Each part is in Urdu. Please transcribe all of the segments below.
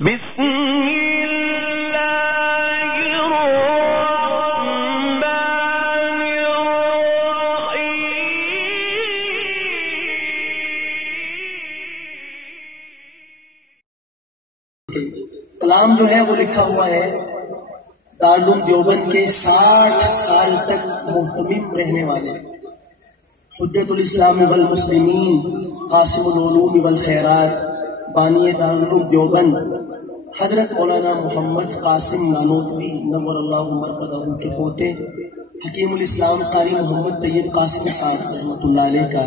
بسم اللہ الرحمن الرحیم۔ کلام جو ہے وہ لکھا ہوا ہے دارالعلوم دیوبند کے 60 سال تک محتمم رہنے والے حجت الاسلام والمسلمین قاسم العلوم والخیرات بانی دارالعلوم دیوبند حضرت مولانا محمد قاسم نانوتوی نور اللہ مرقدہ کے پوتے حکیم الاسلام قاری محمد طیب قاسم صاحب رحمۃ اللہ علیہ کا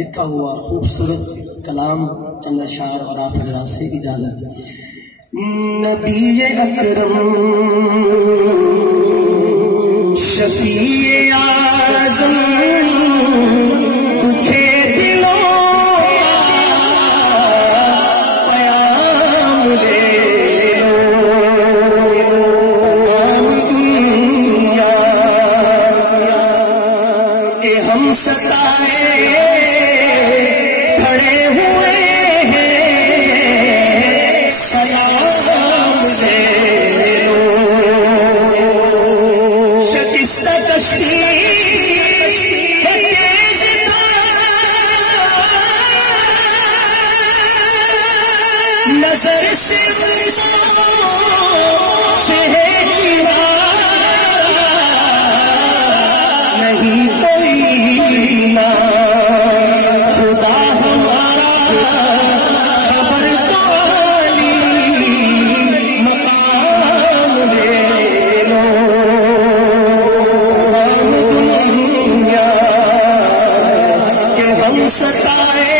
لکھا ہوا خوبصورت کلام چند اشعار اور آپ حضرات سے اجازت۔ نبی اکرم شفیع اعظم دکھے دلوں پیام لے لو، تمام دنیا کے ہم ستائے کھڑے ہوئے نظر سے نہیں کوئی نا خدا ہمارا خبر تو علی مقام لے لو، تمام دنیا کے ہم ستائے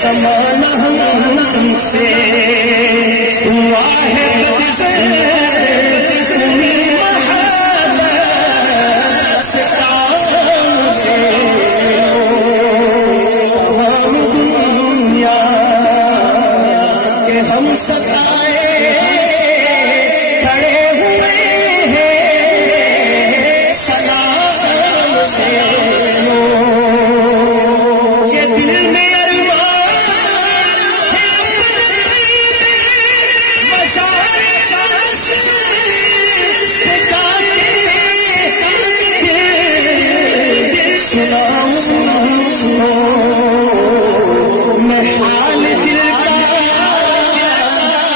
زمانہ ہم سے ہوا ہے تمام دنیا کہ ہم ستائے کھڑے ہوئے ہیں سلام سے یہ دل میں میں حال دل کا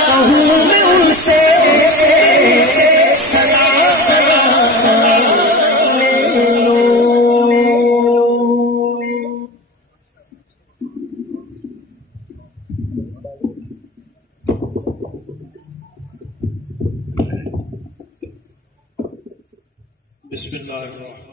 کہوں میں ان سے بسم اللہ الرحمن